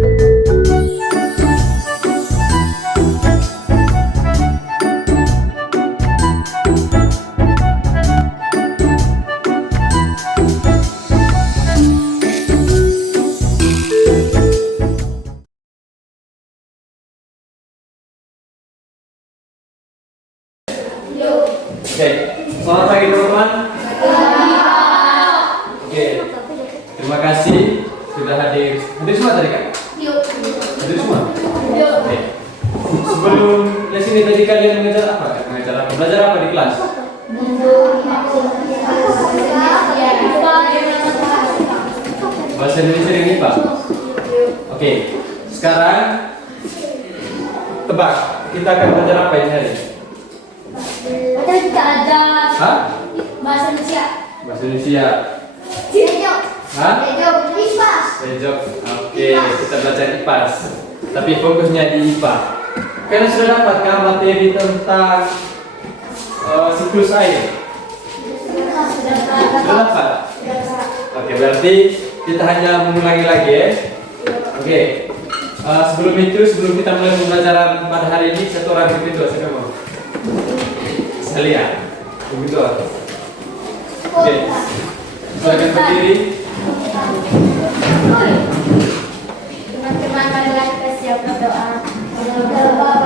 Oke, selamat pagi teman-teman. Oke, terima kasih sudah hadir. Hadir semua tadi kan? Hadir semua? Oke. Sebelum les ini tadi kalian mengajar apa? Belajar apa di kelas? Bahasa Indonesia dan IPA. Oke, sekarang tebak, kita akan belajar apa ini hari? Kita ada bahasa Indonesia. Bahasa Indonesia. Sejok. Hah? Sejok. IPAS. Sejok. Oke, kita belajar IPAS. Tapi fokusnya di IPA. Kalian sudah dapatkah materi tentang siklus air? Sudah dapat? Oke, berarti kita hanya mengulangi lagi ya. Oke. Sebelum kita mulai pembelajaran pada hari ini, satu orang begitu, saya mau. Sekalian, begitu. Oke, silakan berdiri. Teman-teman, marilah kita siap berdoa. Bapa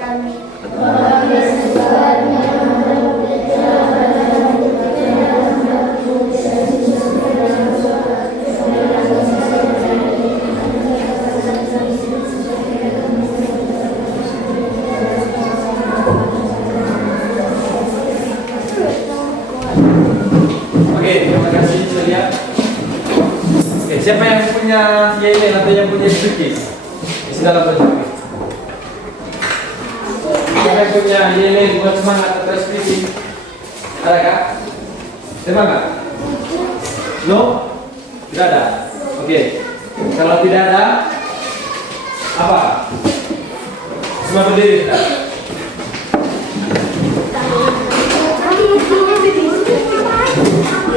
kami, terima kasih sekalian. Oke, siapa yang punya yel atau yang punya speaking? Isi dalam baju. Siapa yang punya yel buat semangat atau speaking? Ada kah? Semangat? No? Tidak ada? Oke. Kalau tidak ada, apa? Semua berdiri tidak?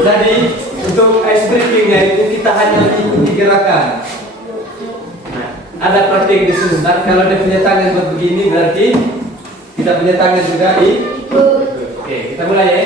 Jadi untuk ice breaking-nya itu kita hanya mengikuti gerakan. Nah, ada praktik di sebentar. Kalau dia punya tangan buat begini, berarti kita punya tangan juga ikut. Oke, kita mulai ya.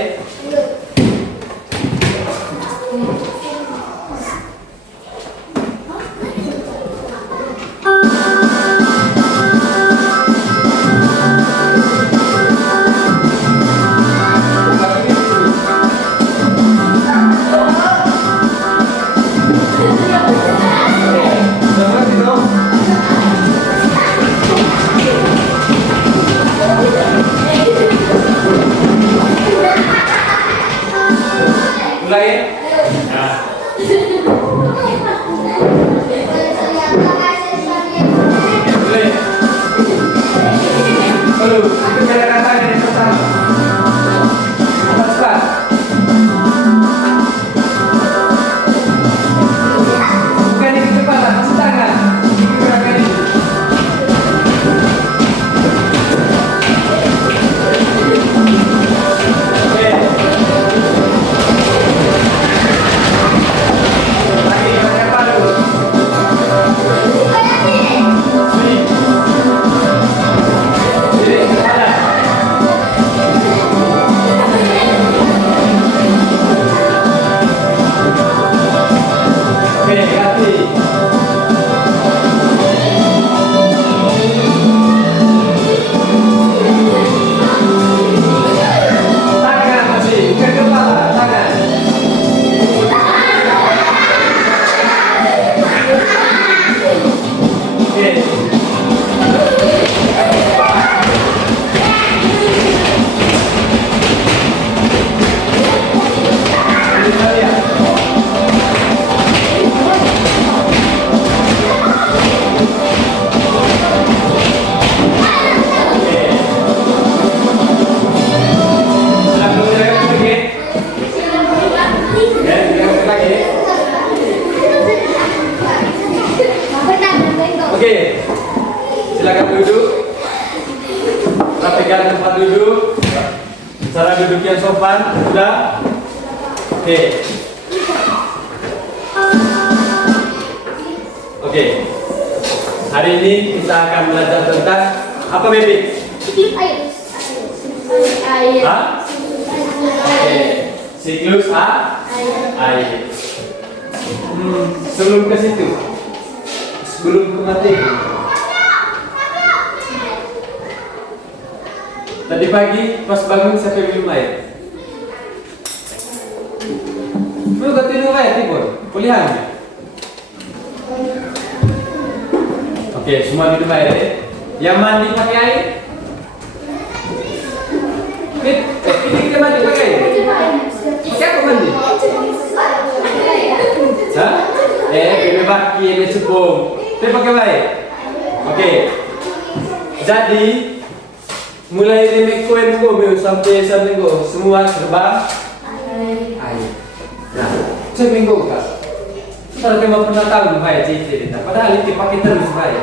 Rapikan tempat duduk. Cara duduk yang sopan. Sudah? Oke. Oke. Hari ini kita akan belajar tentang apa, Baby? Air. Air. Hah? Oke. Siklus air. Sebelum ke situ, sebelum ke materi. Tadi pagi pas bangun siapa yang minum air? Lu gak minum air, Tibor? Kuliah. Oke, semua minum air ya. Yang mandi pakai air? Ini kita mandi pakai air? Pakai apa mandi? Hah? Ini baki, ini cebong. Ini pakai air? Oke. Jadi mulai dari koin gue sampai minggu semua serba air. Nah, seminggu kak. Kalau kita pernah tahu bahaya cerita, padahal itu pakai terus bahaya.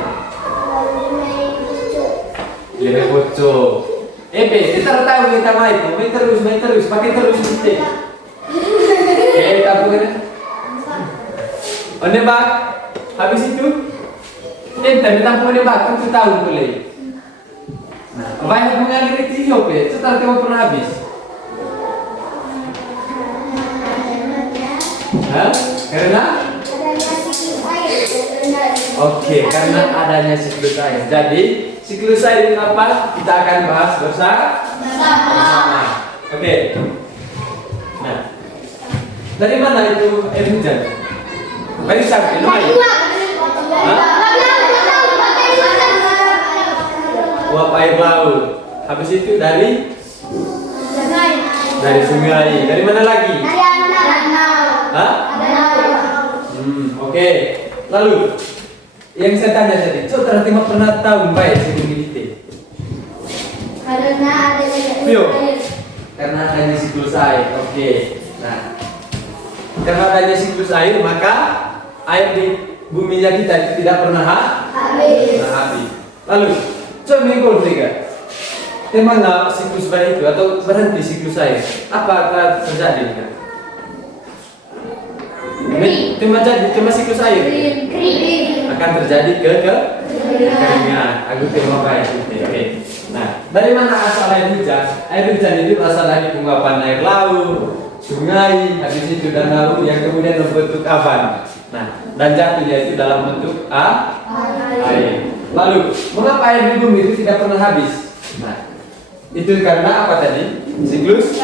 Lebih bocor. Kita tahu kita main terus, pakai terus mesti. Tahu kan? Nembak, habis itu, minta nembak, kan kita tahu boleh. Nah, banyak mengalir itu itu tahu pernah habis. Hah? Karena? Oke, karena adanya siklus air. Jadi, siklus air itu apa? Kita akan bahas bersama. Oke. Nah, dari mana itu air hujan? Baik sampai lumayan. Uap air laut. Habis itu dari sungai. Dari mana lagi? Hah? Oke. Lalu yang saya tanya tadi, saudara Timo pernah tahu baik humidity? Karena adanya Karena adanya siklus air. Oke. Nah, karena adanya siklus air, maka air di buminya kita itu tidak pernah habis. Lalu, coba mengikut juga. Mana siklus air itu atau berhenti siklus air? Apa akan terjadi? Cuma siklus air akan terjadi kekeringan. Aku terima baik. Oke. Nah, dari mana asal air hujan? Air hujan itu berasal dari penguapan air laut, sungai, habis itu danau yang kemudian membentuk awan. Nah, dan jatuhnya itu dalam bentuk air. Lalu, mengapa air di bumi itu tidak pernah habis? Nah, itu karena apa tadi? Siklus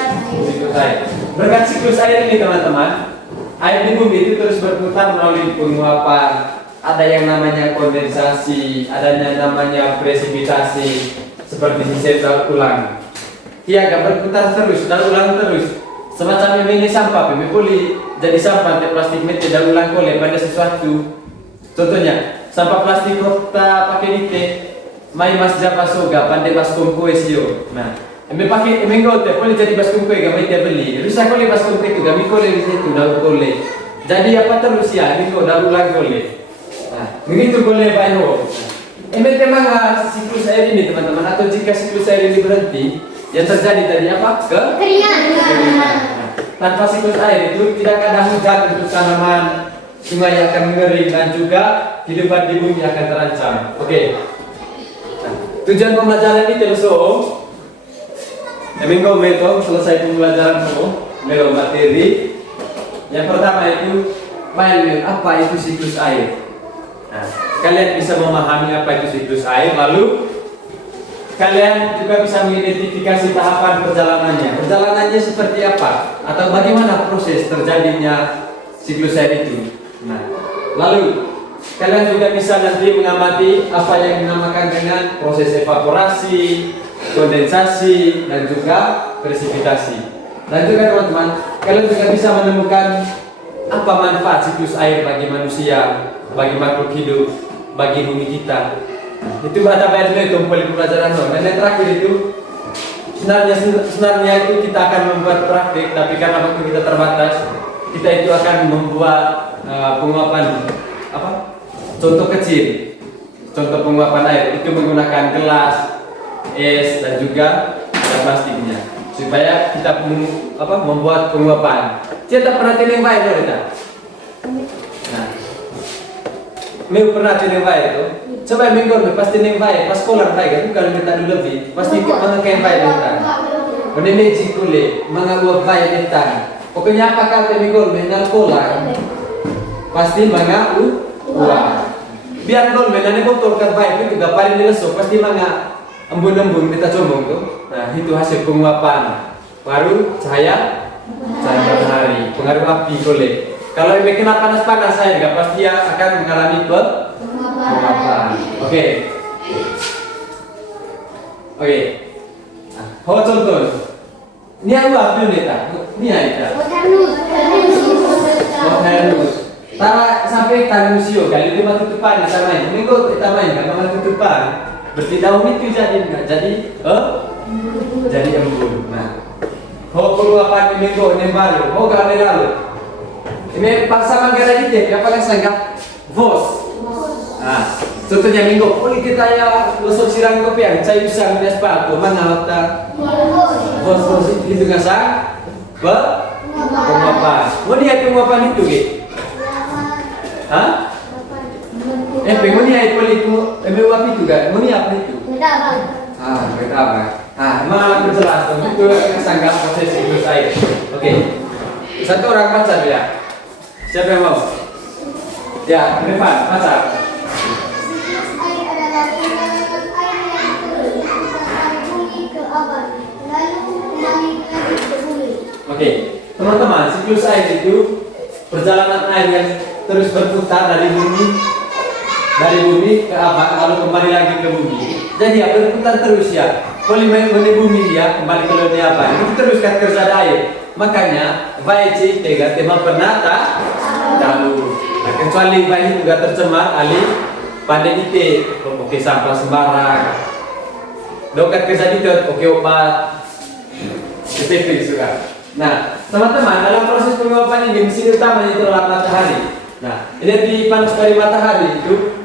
air. Berkat siklus air ini teman-teman, air di bumi itu terus berputar melalui penguapan. Ada yang namanya kondensasi, adanya namanya presipitasi, seperti sisa daur ulang. Ia akan berputar terus, daur ulang terus. Semacam ini sampah, pemikuli jadi sampah di plastik mete daur ulang oleh pada sesuatu. Contohnya, sampah plastik kota pakai dite, mai mas japa soga, pandai baskom kue sio. Nah, pakai menggote, boleh jadi baskom kue, gamai dia beli. Rusak oleh baskom kue itu, gamai kole di situ, daur kole. Jadi apa terus ya, ini kok daur ulang kole. Nah, begitu boleh bayo. Memang siklus air ini teman-teman, atau jika siklus air ini berhenti, yang terjadi tadi apa? kekeringan. Nah, tanpa siklus air itu tidak ada hujan untuk tanaman, sungai akan mengering dan juga kehidupan di bumi akan terancam. Oke. Nah, tujuan pembelajaran ini terus minggu itu selesai pembelajaran melo materi. Yang pertama itu apa itu siklus air. Nah, kalian bisa memahami apa itu siklus air, lalu kalian juga bisa mengidentifikasi tahapan perjalanannya. Perjalanannya seperti apa? Atau bagaimana proses terjadinya siklus air itu? Nah, lalu kalian juga bisa nanti mengamati apa yang dinamakan dengan proses evaporasi, kondensasi, dan juga presipitasi. Dan juga teman-teman, kalian juga bisa menemukan apa manfaat siklus air bagi manusia, bagi makhluk hidup, bagi bumi kita. Itu ada banyak itu pembelajaran dan yang terakhir itu sebenarnya itu kita akan membuat praktik, tapi karena waktu kita terbatas, kita itu akan membuat penguapan contoh kecil, contoh penguapan air itu menggunakan gelas, es, dan juga ada plastiknya supaya kita membuat penguapan. Kita pernah yang baik loh kita. Nah, Meu pernah tidak baik itu. Coba minggu pasti neng baik, pas sekolah baik kan bukan kita dulu lebih. Pasti mana kayak baik tentang. Mana magic kule, mana gua baik tentang. Pokoknya apa kata minggu menang sekolah. Pasti mana uang. Biar gol menang botol kan baik itu gak paling dilesok pasti mana embun-embun kita combong tuh. Nah itu hasil penguapan. Baru cahaya matahari, pengaruh api kule. Kalau yang kena panas-panas saya juga pasti dia akan mengalami penguapan. Oke. Nah, contoh. Ini apa nih tak? Ini apa? Hipotenus. Tara sampai tanusio kali itu tutupan sama ini. Ini kok kita main kan tutupan. Berarti daun itu jadi embun. Nah, penguapan ini kok ini baru. Gak ada lalu. Ini paksa manggarai itu, apa yang sanggap vos. Nah, contohnya minggu puli kita ya losok sirang kopi yang cair usang di sepatu mana otak vos itu nggak sang penguapan. Mau dia penguapan itu gitu? Hah? Pengen dia puli penguap itu kan? Mau dia apa itu? Kita apa? Malah berjelas itu yang sanggap proses itu saya. Oke, satu orang baca ya. Siapa yang mau? Ya, depan, baca. Air adalah penyaluran air yang turun dari bumi ke awan, lalu kembali lagi ke bumi. Oke, teman-teman, siklus air itu perjalanan air yang terus berputar dari bumi ke awan, lalu kembali lagi ke bumi. Jadi ya berputar terus ya. Kalau bumi dia kembali ke dunia apa? Itu terus kan kerja air. Makanya baik tega tema pernah tahu. Nah, kecuali bayi juga tercemar alih pada itu oke sampah sembarang. Dokat kerja itu oke obat. Itu juga. Nah, teman-teman dalam proses penguapan ini mesin utamanya itu adalah matahari. Nah, energi panas dari matahari itu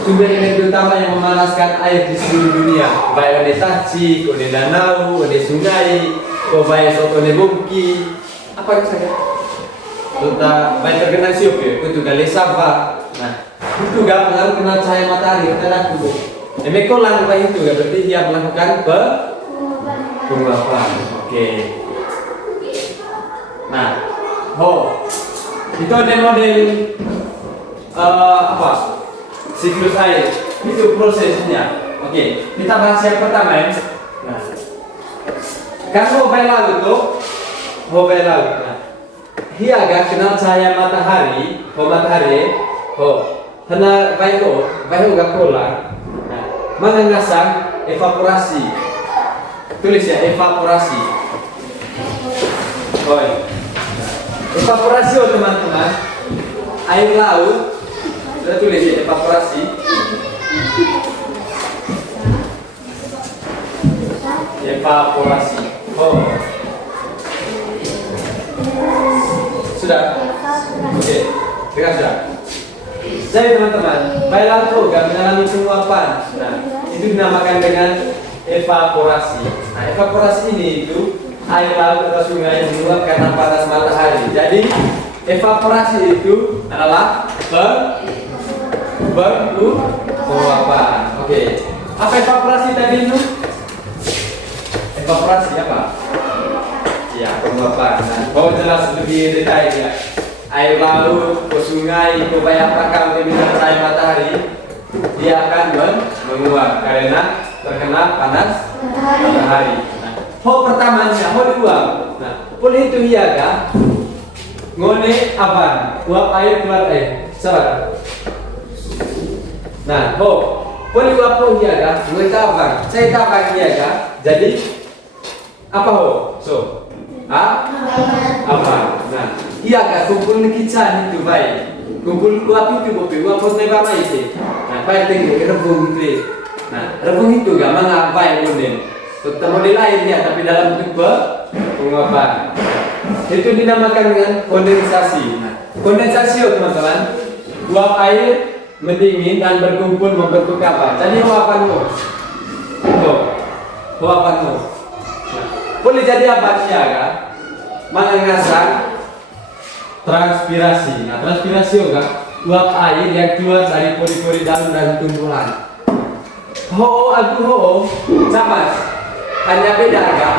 sumber energi utama yang memanaskan air di seluruh dunia. Baik oleh tacik, oleh danau, oleh sungai, baik oleh bukit. Apa yang saya? Tentang baik terkena siop ya, itu gali sabah. Nah, itu gak pengaruh kena cahaya matahari kita aku. Mekolang baik itu ya berarti dia melakukan penguapan. Oke. Nah, itu ada model apa? Siklus air. Itu prosesnya. Oke, kita bahas yang pertama ya. Nah, kan baik lalu tuh, baik lalu. Nah, dia agak kenal cahaya matahari, karena baik gak pola. Nah, mana ngasang evaporasi. Tulis ya evaporasi. Evaporasi teman-teman. Air laut. Sudah tulis ya evaporasi. Evaporasi. Sudah? Oke, dengar sudah. Jadi teman-teman, baik laut program mengalami penguapan. Nah, itu dinamakan dengan evaporasi. Nah, evaporasi ini itu air laut atau sungai yang menguap karena panas matahari. Jadi, evaporasi itu adalah penguapan. Oke. Apa evaporasi tadi itu? Evaporasi apa? Ya, penguapan. Nah, jelas lebih detail ya. Air laut, ke sungai, ke banyak pakam terminal cahaya matahari, dia akan menguap karena terkena panas matahari. Nah, pertamanya, diuap. Nah, itu iya kah? Ngone apa? Uap air keluar air. Sabar. Nah, diuap iya kah? Ngone apa? Saya tabang iya kah? Jadi apa apa? Nah, iya kah kumpul nikican itu baik. Kumpul uap itu bopi, uap potnya apa itu? Nah, baik tinggi rebung itu. Nah, rebung itu gak mengapai model. Tetap model airnya, tapi dalam bentuk penguapan. Itu dinamakan dengan kondensasi. Nah, kondensasi teman-teman, uap air mendingin dan berkumpul membentuk apa? Jadi uapanmu. Uapanmu. Boleh jadi apa sih ya? Mengasah transpirasi. Nah, transpirasi juga uap air yang keluar dari pori-pori daun dan tumbuhan. Ho aku ho sama, hanya beda agak.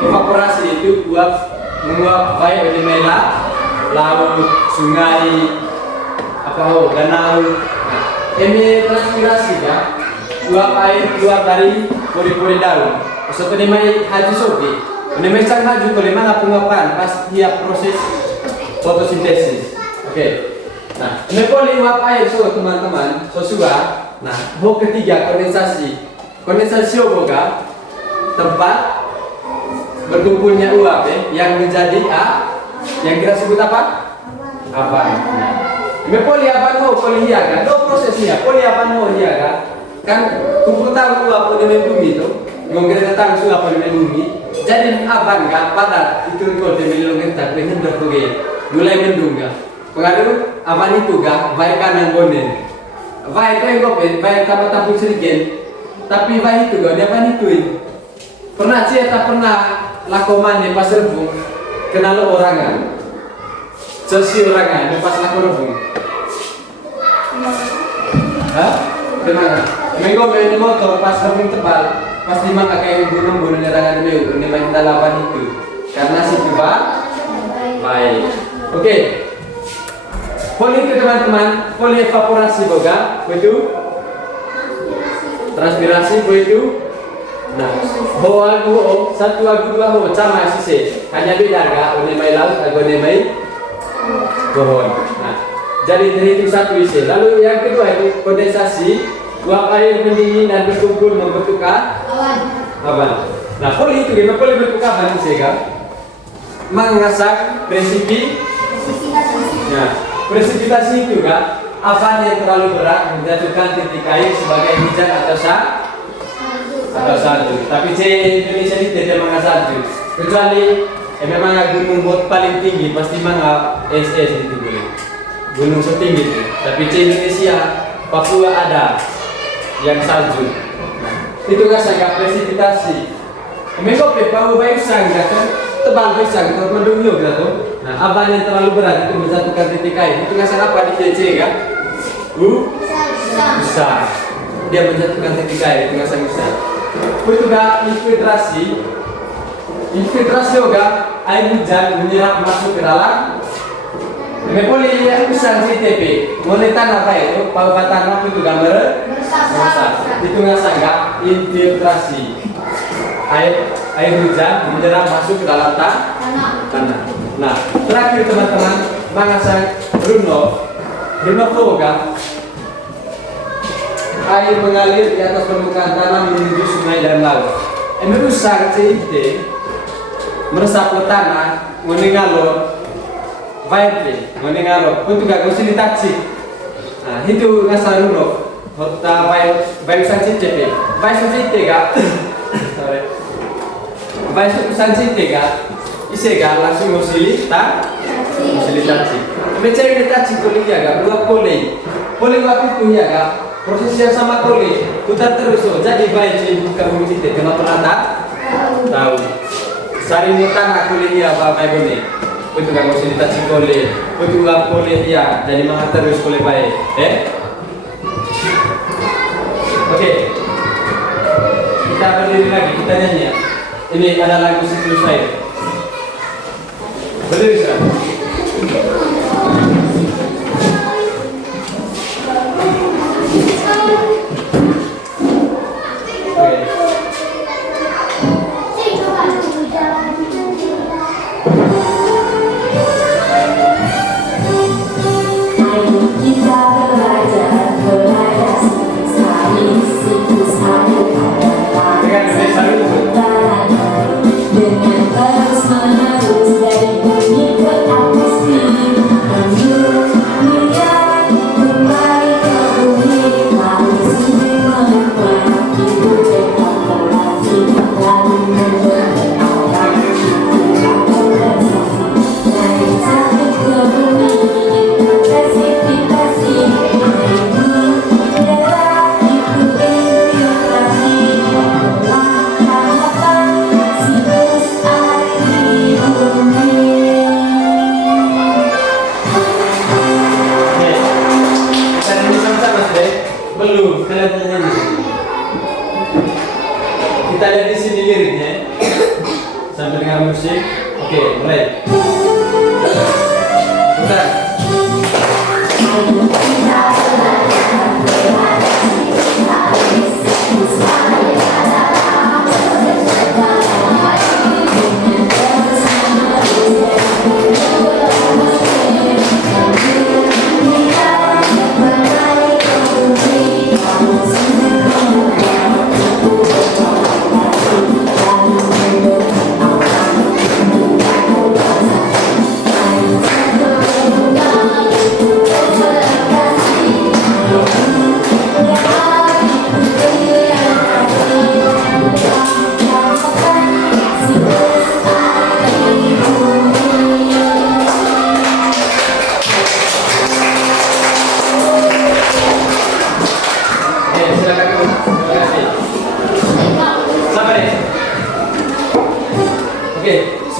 Evaporasi itu menguap baik dari mela, laut, sungai, danau. Ini transpirasi ya, uap air keluar dari pori-pori daun. Seperti mai haji sobi, ini macam haju kalau mana penguapan pas dia proses fotosintesis. Oke. Nah, ini poli uap air teman-teman, sudah. Nah, ketiga kondensasi. Kondensasi boga tempat berkumpulnya uap yang menjadi yang kita sebut apa? Awan. Nah, ini poli awan poli kan? Do prosesnya poli awan kan? Kan kumpul tahu uap di bumi itu, mungkin datang suap di bumi. Jadi awan kan padat itu kalau dimiliki kita dengan berbagai mulai mendung kan. Pengaruh awan itu kan baik kanan bonen. Baik itu yang baik kamu tampil sedikit. Tapi baik itu kan awan itu. Pernah pernah lakoman di pas rebung kenal orangan. Seseorangan pas laku rebung. Hah? Kenapa? Minggu main motor pas rebung tebal, pas lima kayak gunung nerangan meu, ini main dalapan itu. Karena si coba baik. Oke. Poli itu teman-teman, poli evaporasi boga, begitu? Transpirasi begitu? Nah, satu lagu dua sama sisi, hanya beda agak, unemai laut, agak unemai pohon. Nah, jadi dari itu satu isi. Lalu yang kedua itu kondensasi, uap air mendingin dan berkumpul membentuk awan. Nah, poli itu gimana? Poli bentuk awan sih kan? Mengasak presipitasi. Nah, presipitasi itu kan awan yang terlalu berat menjatuhkan titik air sebagai hujan atau salju. Tapi Indonesia ini tidak mengasalju. Kecuali memang gunung paling tinggi pasti mana SS itu boleh. Gunung setinggi itu. Tapi Indonesia, Papua ada yang salju. Itu kan sangat presipitasi. Memang Papua baik sangat tebal baik sangat mendung gitu. Nah, awan yang terlalu berat itu menjatuhkan titik air. Itu nggak apa di DC kan? Besar. Dia menjatuhkan titik air itu nggak besar. Itu juga infiltrasi. Infiltrasi juga air hujan menyerap masuk ke dalam. Boleh yang besar CTP. Mulai tanah apa itu? Paubat tanah itu gambar besar. Itu nggak sangat infiltrasi. Air hujan menyerap masuk ke dalam tanah. Nah, terakhir teman-teman, mengasah runoff juga air mengalir di atas permukaan tanah menuju sungai dan laut. Merusak CIT, meresap ke tanah, mengalor, mengalor, untuk gak konsolidasi. Nah, itu ngasah runoff. Hota baik CIT, sorry. Baik CIT isega langsung konsolidasi. Mencari detasi kuliah gak, dua poli waktu itu ya gak. Proses yang sama koli, putar terus jadi baik di buka bumi kita. Kenapa tahu? Sari mutan aku lihat apa ini. Untuk kan konsolidasi koli, untuk nggak koli ya. Jadi mengapa terus koli baik? Oke. Kita berdiri lagi, kita nyanyi. Ini ada lagu siklus saya. Berdiri sekarang. Dengan terus menerus dari bumi ke atmosfer. Belum, kalian nyanyi. Kita lihat di sini liriknya. Sambil dengar musik. Oke, mulai. Putar.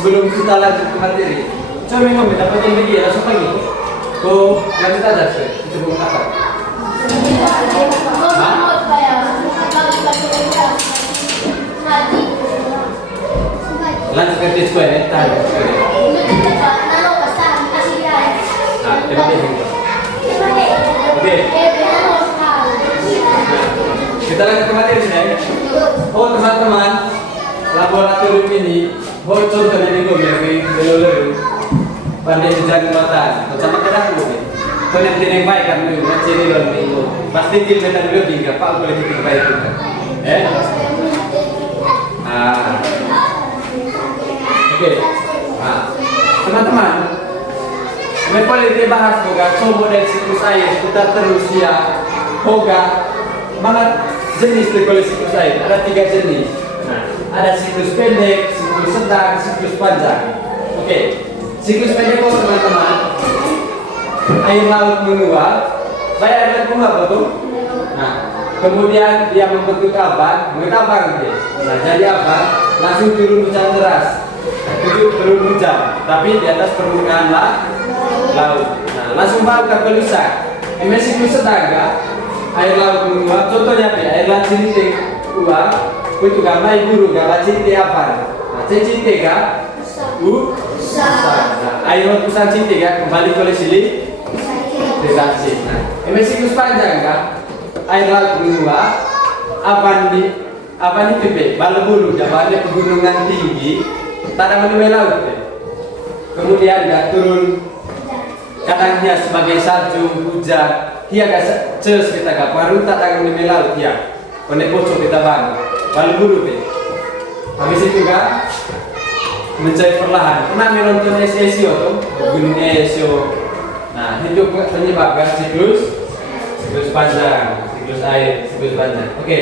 Sebelum kita lanjut ke materi, coba minum, dapat yang lagi langsung pagi. Kau lanjut aja sih, itu belum apa? Lanjut ke tes kau ya, tahu. Nah, oke. Kita lanjut ke materi sini. Oh teman-teman, laboratorium ini. Oh contohnya ini gue bilang pandai menjaga mata, sama kadang gue. Kau yang tidak baik kan gue macam ini loh itu. Pasti kita tidak boleh tinggal, pak boleh tidak baik juga. Oke. Teman-teman, ini boleh dibahas juga. Coba dari siklus air kita terus ya. Hoga, mana jenis dari siklus air? Ada 3 jenis. Ada siklus pendek, siklus sedang, siklus panjang. Oke, siklus pendek kok teman-teman. Air laut menguap, air laut menguap betul. Nah, kemudian dia membentuk awan, mengetapan dia. Nah, jadi apa? Langsung turun hujan deras, turun hujan, tapi di atas permukaan laut. Nah, langsung bau ke pelusak. Ini siklus sedang, air laut menguap. Contohnya apa? Air laut Ciliwung uap. Itu gambar guru, gambar cinta apa? Nah, cinta kan? Nah, air laut pusat cinta kan? Kembali ke sini. Redaksi. Nah, ini siklus panjang kan? Air laut menguap. Apa nih pipe? Bala bulu, jabarnya pegunungan tinggi. Tak ada menemui laut. Kemudian dia turun. Kadangnya sebagai salju, hujan. Dia agak ces kita gak baru tak ada menemui laut ya. Konek bocor kita bang. Bala bulu deh. Habis itu kan mencair perlahan. Pernah menonton SSO tuh? Gunung SSO. Nah, itu menyebabkan siklus panjang, siklus air, siklus panjang. Oke.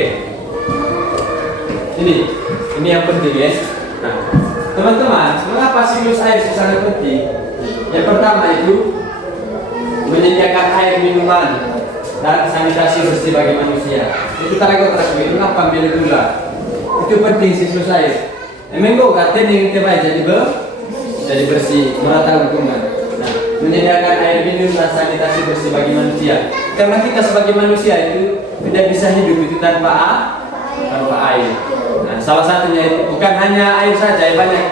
Ini yang penting ya. Nah, teman-teman, mengapa siklus air sangat penting? Yang pertama itu menyediakan air minuman dan sanitasi bersih bagi manusia. Itu terakhir mengapa ambil gula? Itu penting siklus air. Emang kok katanya yang terbaik jadi bersih, merata lingkungan. Nah, menyediakan air minum dan sanitasi bersih bagi manusia. Karena kita sebagai manusia itu tidak bisa hidup itu tanpa air. Nah, salah satunya itu bukan hanya air saja, banyak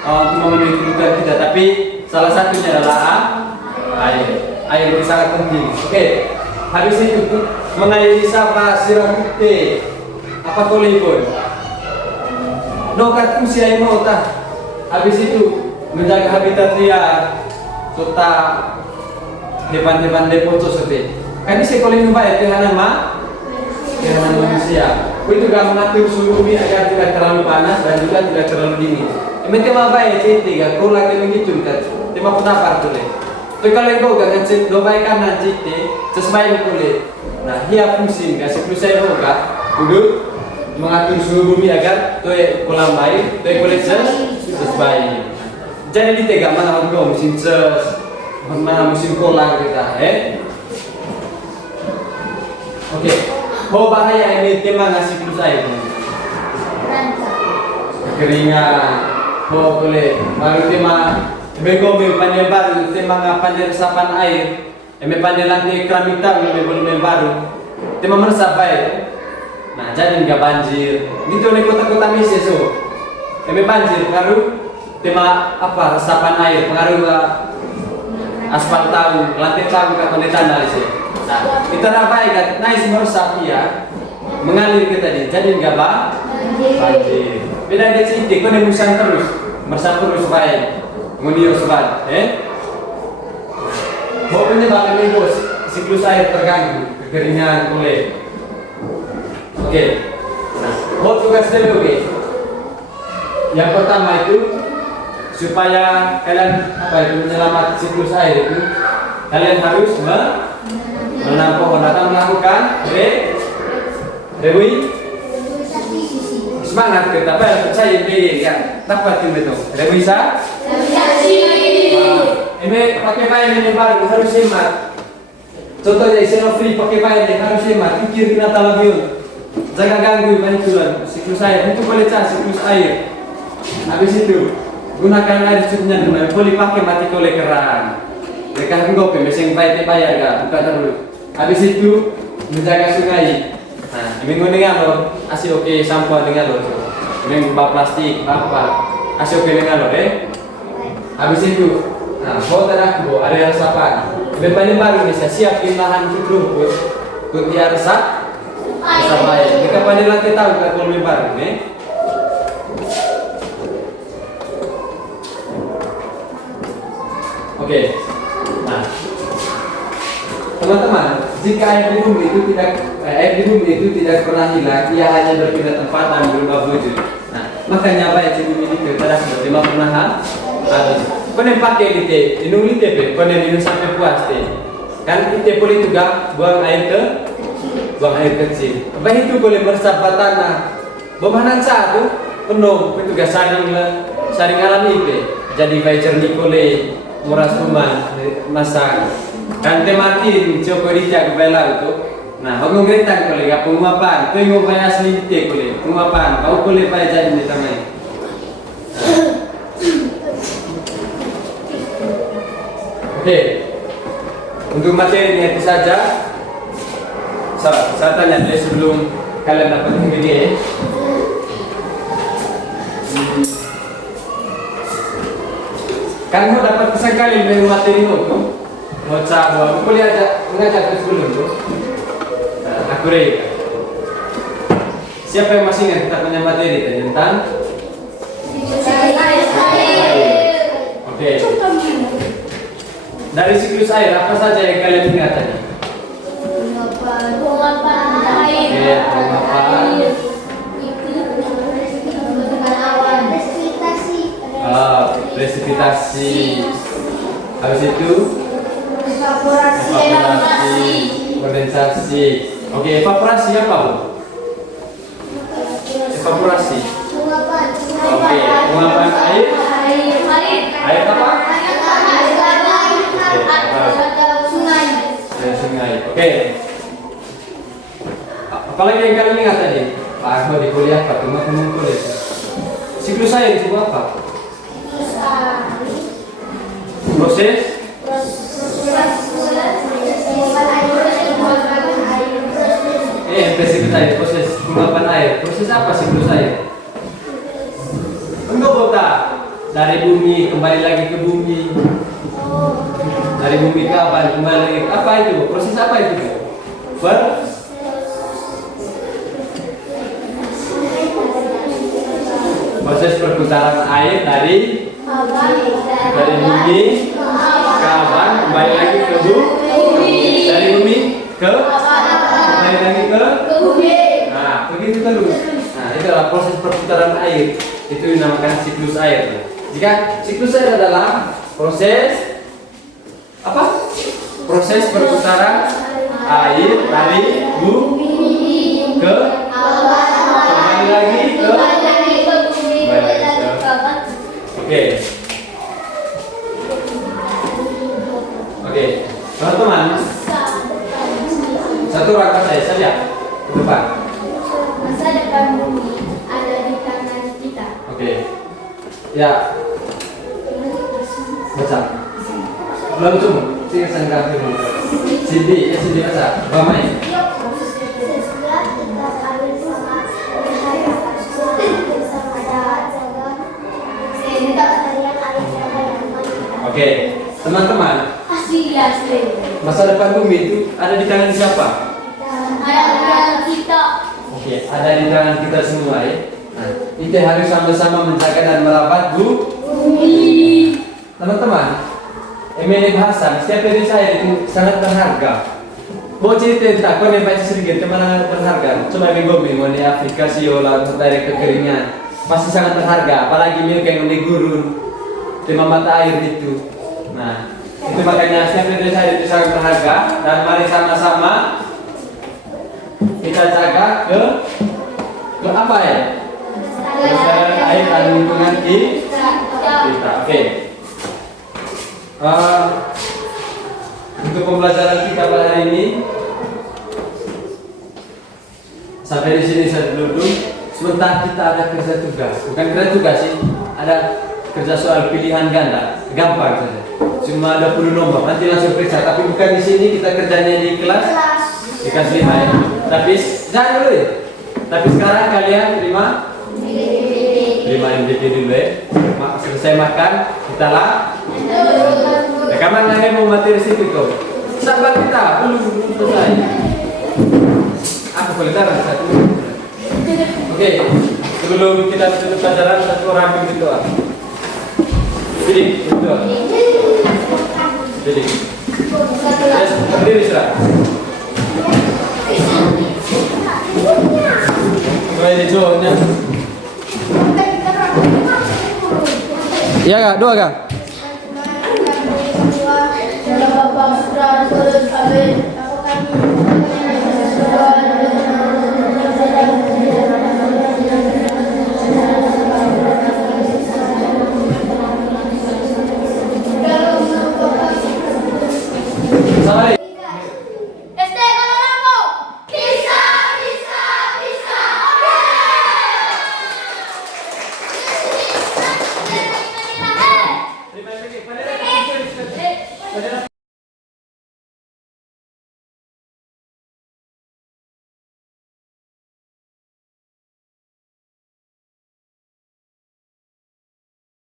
untuk memenuhi kebutuhan kita, tapi salah satunya adalah air. Air itu sangat penting. Oke. Habis itu mengairi sapa sirah putih apa kolibon nokat fungsi air mau tah. Habis itu menjaga habitat liar kota hewan-hewan deposo seperti kan ini sekolin baik dengan manusia. Itu juga mengatur suhu bumi agar tidak terlalu panas dan juga tidak terlalu dingin. Ini tema baik tiga kalau lagi begitu kan tema pendapat tuh deh. Tapi kalau kau gak ngecek dobai kanan cite, sesuai kulit. Nah, dia fungsi nggak siklus air hoga, duduk mengatur suhu bumi agar tuh kolam air, tuh kulit sesuai. Jadi di tega mana orang musim mana musim kolam kita, Oke, mau bahaya ini tema nggak siklus air? Kekeringan, mau boleh, baru tema. Bego panel baru, tema panel resapan air, pandai lantai keramik tahu volume baru. tema meresap baik. Nah, jadi nggak banjir. Gitu nih kota-kota Mesir so. Banjir pengaruh tema apa? Resapan air pengaruh aspal tahu, lantai tahu ke kondisi tanah itu. Nah, kita rapai kan, naik meresap ya, mengalir ke tadi. Jadi nggak banjir. Beda dia sedikit, kau nemusan terus, meresap terus baik, mengundiu sebat, Mau penyebabkan ini bos, siklus air terganggu, kekeringan mulai. Oke, nah, mau tugas dulu oke. Yang pertama itu supaya kalian menyelamat siklus air itu, kalian harus menanam pohon atau melakukan semangat kita percaya diri kan dapat itu revisa ini pakai file ini baru harus hemat. Contohnya free pakai file harus hemat, pikir kita lebih jaga ganggu bantuan siklus air itu boleh siklus air. Habis itu gunakan air secukupnya dengan boleh pakai mati oleh keran. Mereka gope mesin bayar gak buka terus. Habis itu menjaga sungai. Nah, minggu dengan lo, asih oke sampah dengan lo. Minggu plastik apa, asih oke dengan lo Habis itu, nah, kau terakhir ada yang resapan. Depannya baru bisa siap lahan rumput, dia resap air. Jika pada lantai tahu kalau lebih baru Oke, nah teman-teman, jika air di bumi itu tidak pernah hilang, ia hanya berpindah tempat dan berubah wujud. Nah, makanya apa yang di bumi itu tidak pernah habis. Konen pakai lite, minum lite konen minum sampai puas Kan lite boleh juga buang air kecil. Apa itu boleh meresap tanah. Bamanan satu penuh juga saring alami Jadi voucher Nikole muras rumah masak. Kan tematin coba dicak bela itu. Nah, aku ngerti kole gak penguapan, tu yang bayar asli te kole, penguapan, kau kole bayar jadi ni tamai. Oke, untuk materi itu saja. Saya tanya dulu sebelum kalian dapat video. Kan kau dapat pesan kali dari materi itu. Mau coba, boleh aja mengajak sebelum tu. Aku reda. Siapa yang masih ingat kita punya materi tentang? Oke. Dari siklus air apa saja yang kalian ingat tadi? Presipitasi. Habis itu evaporasi, kondensasi. Oke, evaporasi apa bu? Evaporasi. Oke, penguapan air. Air apa? Sungai. Oke. Apalagi yang kalian ingat tadi? Pak Ahmad di kuliah, Pak teman-teman kuliah. Siklus air itu apa? Proses proses penguapan air. Proses apa siklus air? Enggak kota dari bumi kembali lagi ke bumi. Dari bumi ke apa? Kembali lagi. Apa itu? Proses apa itu? Proses perputaran air dari bumi ke awan kembali lagi ke bumi. Dari bumi ke kembali lagi ke bumi. Nah, begitu terus. Nah, itu adalah proses perputaran air. Itu dinamakan siklus air. Jika siklus air adalah proses apa? Proses perputaran air dari bumi ke kembali lagi ke Oke. Oke, teman-teman. Satu rangka saya lihat ke depan. Masa depan bumi ada di tangan kita. Oke. Ya. Baca. Belum cuma. Sini sangka dulu. Cindy baca. Bamai. Teman-teman, Asli. masa depan bumi itu ada di tangan siapa? Ada kita. Oke, ada di tangan kita semua ya. Nah, kita harus sama-sama menjaga dan merawat Bumi. teman-teman. Emily Hasan, setiap diri saya itu sangat berharga. Mau cerita tentang kau yang sedikit kemana berharga? Cuma di bumi, mau di Afrika sih, olah dari kekeringan, masih sangat berharga. Apalagi milik yang di gurun, di mata air itu. Nah, itu makanya setiap diri saya itu sangat berharga. Dan mari sama-sama kita jaga ke apa ya? Kelestarian air dan lingkungan kita. Oke. Untuk pembelajaran kita pada hari ini sampai di sini saya dulu. Sebentar kita ada kerja tugas, bukan kerja tugas sih, ada kerja soal pilihan ganda, gampang saja. Cuma 20 nomor, nanti langsung periksa. Tapi bukan di sini, kita kerjanya di kelas di kelas 5 ya. Tapi jangan dulu ya. Tapi sekarang kalian terima 5 MDP dulu ya. Selesai makan, kita lah. Rekaman lagi mau materi situ kau. Sabar kita, belum selesai. Aku pelitaran satu. Oke, sebelum kita tutup pelajaran satu orang berdoa. Jadi, berdoa. Jadi, berdiri sudah. Mulai dijualnya. Iya kak, doa kak.